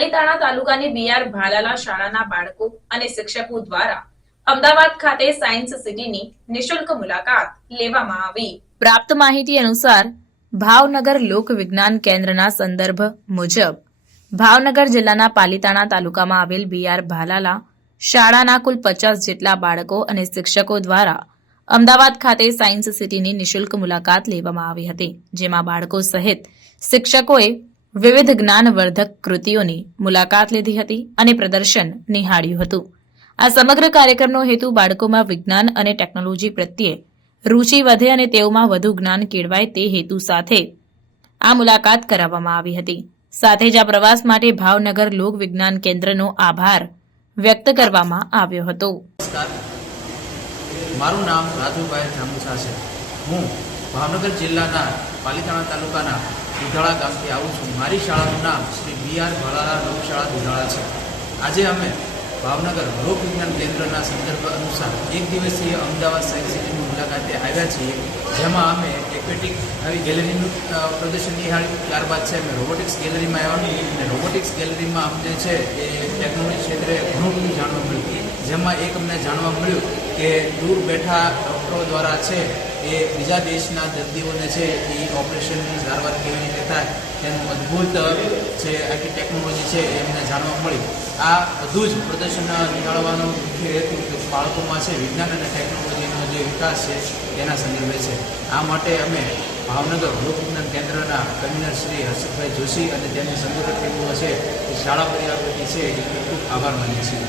પાલીતાણા તાલુકાની બીઆર ભાલાલા શાળાના બાળકો અને શિક્ષકો દ્વારા અમદાવાદ ખાતે સાયન્સ સિટીની નિઃશુલ્ક મુલાકાત લેવામાં આવી। પ્રાપ્ત માહિતી અનુસાર ભાવનગર લોક વિજ્ઞાન કેન્દ્રના સંદર્ભ મુજબ ભાવનગર જિલ્લાના પાલીતાણા તાલુકામાં આવેલ બીઆર ભાલાલા શાળાના કુલ 50 જેટલા બાળકો અને શિક્ષકો દ્વારા અમદાવાદ ખાતે સાયન્સ સિટીની નિઃશુલ્ક મુલાકાત લેવામાં આવી હતી, જેમાં બાળકો સહિત શિક્ષકોએ વિવિધ જ્ઞાનવર્ધક કૃતિઓની મુલાકાત લીધી હતી અને પ્રદર્શન નિહાળ્યું હતું। આ સમગ્ર કાર્યક્રમનો હેતુ બાળકોમાં વિજ્ઞાન અને ટેકનોલોજી પ્રત્યે રુચિ વધે અને તેઓમાં વધુ જ્ઞાન કેળવાય તે હેતુ સાથે આ મુલાકાત કરાવવામાં આવી હતી। સાથે જ આ પ્રવાસ માટે ભાવનગર લોક વિજ્ઞાન કેન્દ્રનો આભાર વ્યક્ત કરવામાં આવ્યો હતો। મારું નામ રાજુભાઈ જામુસા છે। હું ભાવનગર જિલ્લાના પાલીતાણા તાલુકાના દુધાળા ગામથી આવું છું। મારી શાળાનું નામ શ્રી બીઆર ભાલાલા લોકશાળા દુધાળા છે। આજે અમે ભાવનગર લોક વિજ્ઞાન કેન્દ્રના સંદર્ભ અનુસાર એક દિવસીય અમદાવાદ સાયન્સ સિટીની મુલાકાતે આવ્યા છીએ, જેમાં અમે એક્વેટિક આવી ગેલેરીનું પ્રદર્શન નિહાળ્યું। ત્યારબાદ છે અમે રોબોટિક્સ ગેલેરીમાં આવ્યા અને રોબોટિક્સ ગેલેરીમાં અમને છે એ ટેકનોલોજી ક્ષેત્રે ઘણું બધું જાણવા મળ્યું, જેમાં એક અમને જાણવા મળ્યું કે દૂર બેઠા ડૉક્ટરો દ્વારા છે એ બીજા દેશના દર્દીઓને છે એ ઓપરેશનની સારવાર કેવી રીતે થાય તેનું અદ્ભુત છે આખી ટેકનોલોજી છે એ અમને જાણવા મળી। આ બધું જ પ્રદર્શન નિહાળવાનો મુખ્ય હેતુ બાળકોમાં છે વિજ્ઞાન અને ટેકનોલોજીનો જે વિકાસ છે તેના સંદર્ભે છે। આ માટે અમે ભાવનગર લોક વિજ્ઞાન કેન્દ્રના કન્વીનર શ્રી હર્ષદભાઈ જોશી અને તેમની સંગઠક ટીમો છે એ શાળા પરિવાર વતી છે એ ખૂબ આભાર માનીએ છીએ।